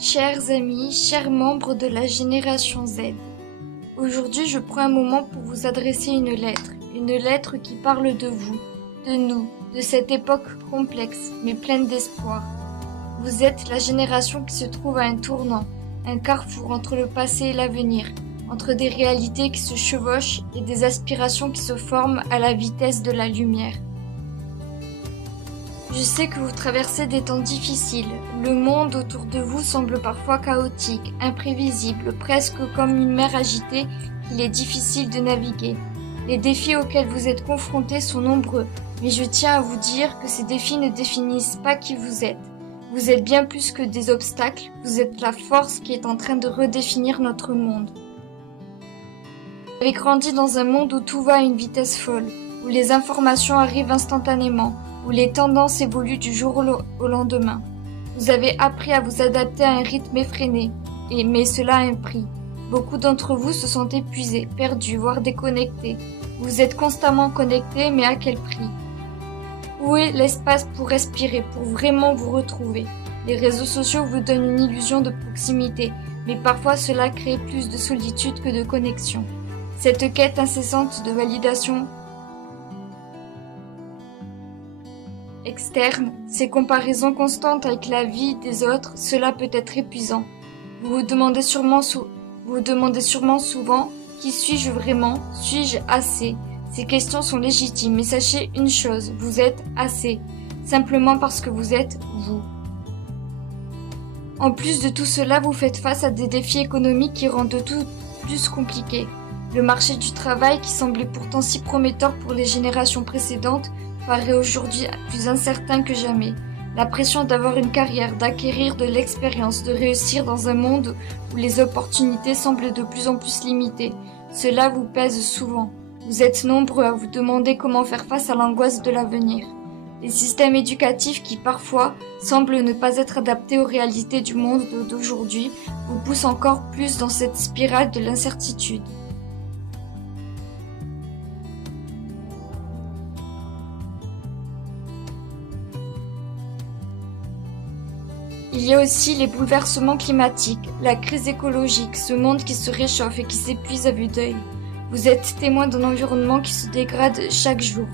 Chers amis, chers membres de la génération Z, aujourd'hui je prends un moment pour vous adresser une lettre qui parle de vous, de nous, de cette époque complexe mais pleine d'espoir. Vous êtes la génération qui se trouve à un tournant, un carrefour entre le passé et l'avenir, entre des réalités qui se chevauchent et des aspirations qui se forment à la vitesse de la lumière. Je sais que vous traversez des temps difficiles. Le monde autour de vous semble parfois chaotique, imprévisible, presque comme une mer agitée qu'il est difficile de naviguer. Les défis auxquels vous êtes confrontés sont nombreux, mais je tiens à vous dire que ces défis ne définissent pas qui vous êtes. Vous êtes bien plus que des obstacles, vous êtes la force qui est en train de redéfinir notre monde. Vous avez grandi dans un monde où tout va à une vitesse folle, où les informations arrivent instantanément, où les tendances évoluent du jour au lendemain. Vous avez appris à vous adapter à un rythme effréné, mais cela a un prix. Beaucoup d'entre vous se sont épuisés, perdus, voire déconnectés. Vous êtes constamment connectés, mais à quel prix? Où est l'espace pour respirer, pour vraiment vous retrouver? Les réseaux sociaux vous donnent une illusion de proximité, mais parfois cela crée plus de solitude que de connexion. Cette quête incessante de validation externe, ces comparaisons constantes avec la vie des autres, cela peut être épuisant. Vous vous demandez sûrement souvent « Qui suis-je vraiment? Suis-je assez ?» Ces questions sont légitimes, mais sachez une chose, vous êtes assez, simplement parce que vous êtes vous. En plus de tout cela, vous faites face à des défis économiques qui rendent tout plus compliqué. Le marché du travail, qui semblait pourtant si prometteur pour les générations précédentes, paraît aujourd'hui plus incertain que jamais. La pression d'avoir une carrière, d'acquérir de l'expérience, de réussir dans un monde où les opportunités semblent de plus en plus limitées. Cela vous pèse souvent. Vous êtes nombreux à vous demander comment faire face à l'angoisse de l'avenir. Les systèmes éducatifs qui parfois semblent ne pas être adaptés aux réalités du monde d'aujourd'hui vous poussent encore plus dans cette spirale de l'incertitude. Il y a aussi les bouleversements climatiques, la crise écologique, ce monde qui se réchauffe et qui s'épuise à vue d'œil. Vous êtes témoin d'un environnement qui se dégrade chaque jour.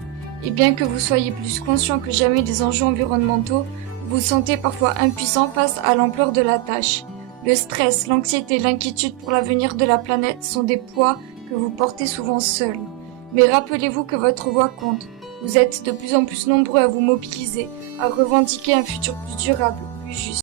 Et bien que vous soyez plus conscient que jamais des enjeux environnementaux, vous vous sentez parfois impuissant face à l'ampleur de la tâche. Le stress, l'anxiété, l'inquiétude pour l'avenir de la planète sont des poids que vous portez souvent seul. Mais rappelez-vous que votre voix compte. Vous êtes de plus en plus nombreux à vous mobiliser, à revendiquer un futur plus durable, plus juste.